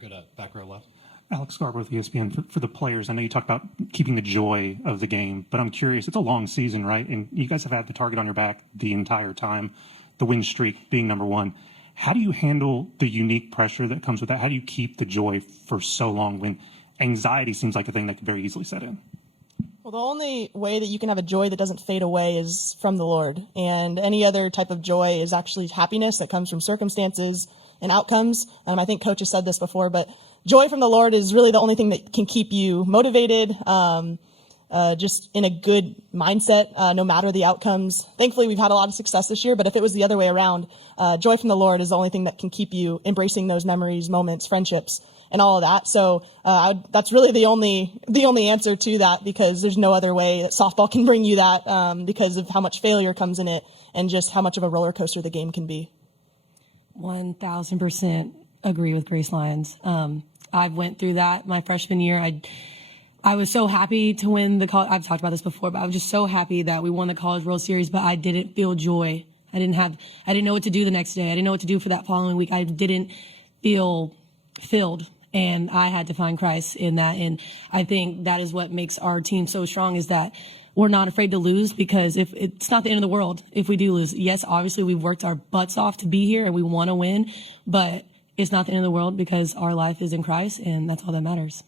We'll go to back row left. Alex Garber with ESPN. For the players, I know you talked about keeping the joy of the game, but I'm curious, it's a long season, right? And you guys have had the target on your back the entire time, the win streak being number one. How do you handle the unique pressure that comes with that? How do you keep the joy for so long when anxiety seems like a thing that could very easily set in? Well, the only way that you can have a joy that doesn't fade away is from the Lord. And any other type of joy is actually happiness that comes from circumstances and outcomes. I think Coach has said this before, but joy from the Lord is really the only thing that can keep you motivated, just in a good mindset, no matter the outcomes. Thankfully, we've had a lot of success this year, but if it was the other way around, joy from the Lord is the only thing that can keep you embracing those memories, moments, friendships, and all of that. So that's really the only answer to that, because there's no other way that softball can bring you that, because of how much failure comes in it and just how much of a roller coaster the game can be. 1,000% agree with Grace Lyons. I went through that my freshman year. I was so happy to win the college. I've talked about this before, but I was just so happy that we won the College World Series, but I didn't feel joy. I didn't know what to do the next day. I didn't know what to do for that following week. I didn't feel filled, and I had to find Christ in that. And I think that is what makes our team so strong, is that we're not afraid to lose, because if it's not the end of the world if we do lose. Yes, obviously we've worked our butts off to be here and we want to win, but it's not the end of the world because our life is in Christ, and that's all that matters.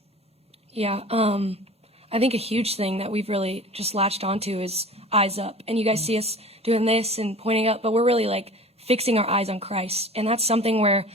Yeah, I think a huge thing that we've really just latched onto is eyes up. And you guys see us doing this and pointing up, but we're really like fixing our eyes on Christ. And that's something where,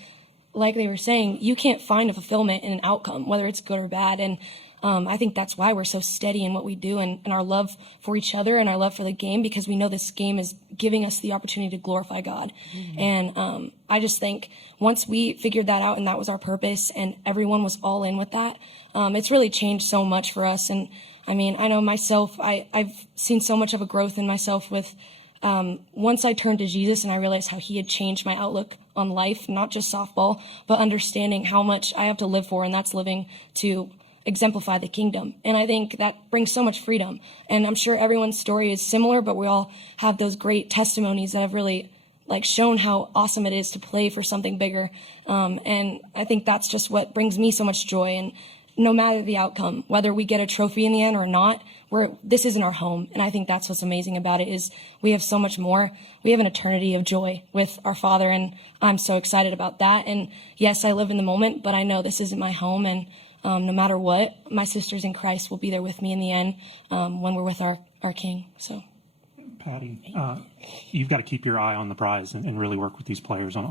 like they were saying, you can't find a fulfillment in an outcome, whether it's good or bad. And I think that's why we're so steady in what we do, and our love for each other and our love for the game, because we know this game is giving us the opportunity to glorify God. Mm-hmm. And I just think once we figured that out and that was our purpose and everyone was all in with that, it's really changed so much for us. And I mean, I know myself, I've seen so much of a growth in myself with once I turned to Jesus and I realized how he had changed my outlook on life, not just softball, but understanding how much I have to live for, and that's living to exemplify the kingdom. And I think that brings so much freedom. And I'm sure everyone's story is similar, but we all have those great testimonies that have really shown how awesome it is to play for something bigger. And I think that's just what brings me so much joy. And no matter the outcome, whether we get a trophy in the end or not, this isn't our home. And I think that's what's amazing about it, is we have so much more. We have an eternity of joy with our Father, and I'm so excited about that. And yes, I live in the moment, but I know this isn't my home, and no matter what, my sisters in Christ will be there with me in the end, when we're with our King. So, Patty, you've got to keep your eye on the prize and really work with these players on